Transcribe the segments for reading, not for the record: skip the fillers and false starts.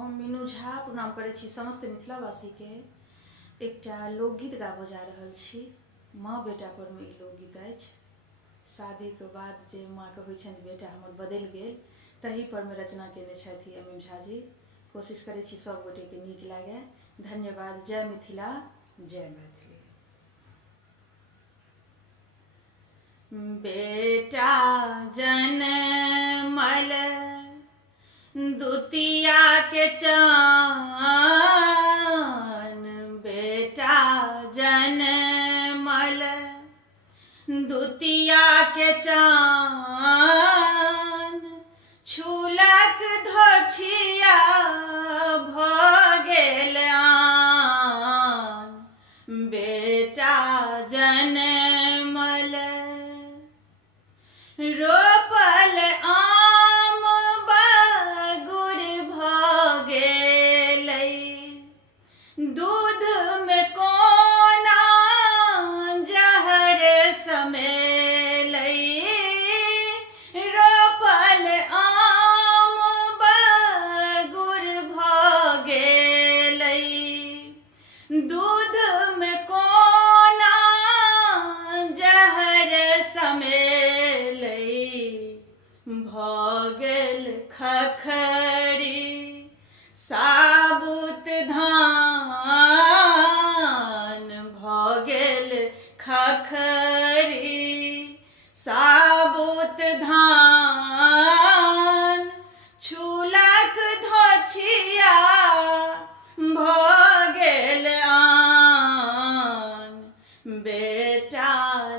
हम मीनू झा प्रणाम करै छी समस्त मिथिलावासी के। एकटा लोकगीत गाबऽ जा रहल छी। माँ बेटा पर में ई लोकगीत अछि। शादी के बाद जे माँ के होइ छनि बेटा हमर बदलि गेल, तही पर में रचना केने छथि एम झा जी। कोशिश करै छी सब गोटे के नीक लागे। धन्यवाद। जय मिथिला, जय मैथिली। बेटा जनमल दुतिया के चान, बेटा जनमल दुतिया के चान, छूलक धोछिया भ गेल आन, बेटा जनमल रोपल आम बगुर भ गेलै, दूध में कोना जहर समेलै, रोपल आम बगुर भ गेलै, दूध में कोना जहर समेलै, भ गेल खखरी साबुत धान, भ गेल खखरी साबुत धान, छूलक धोछिया भ गेल आन, बेटा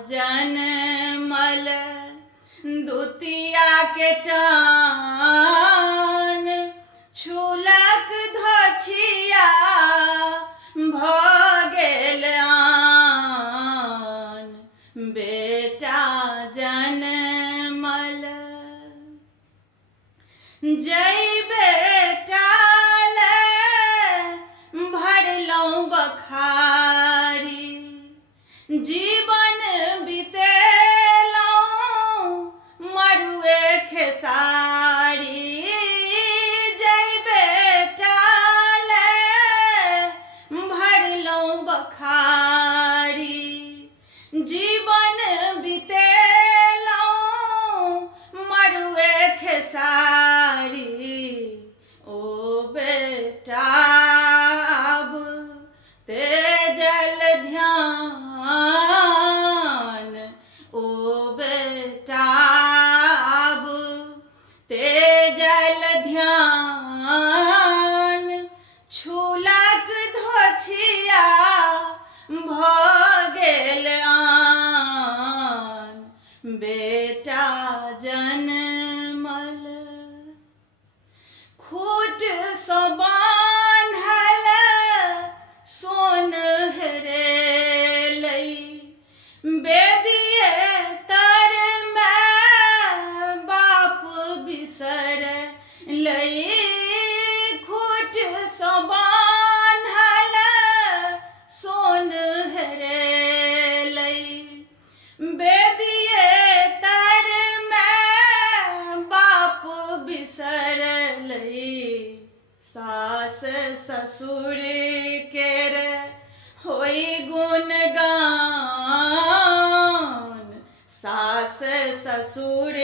जनमल दुतिया के चान, छूलक धोछिया भ गेल आन, बेटा जनमल। जय बेटा ले भरलौं बखारी, जीवन बितेलौं मरुए खेसारी, जय बेटा ले भरलौं बखारी, जीवन बितेलौं मरुए खेसारी, ओ बेटा अब तेजल ध्यान, ओ बेटा अब तेजल ध्यान, छूलक धोछिया भ गेल आन, बेटा जनमल। खूट सँ बान्हल सोन हेरेलै, बेदिये तर में बाप बिसरलै, खूट सँ बान्हल सोन हेरेलै, बेदिये तर में बाप बिसरलै, सास ससुर केर होई गुणगान, सास ससुर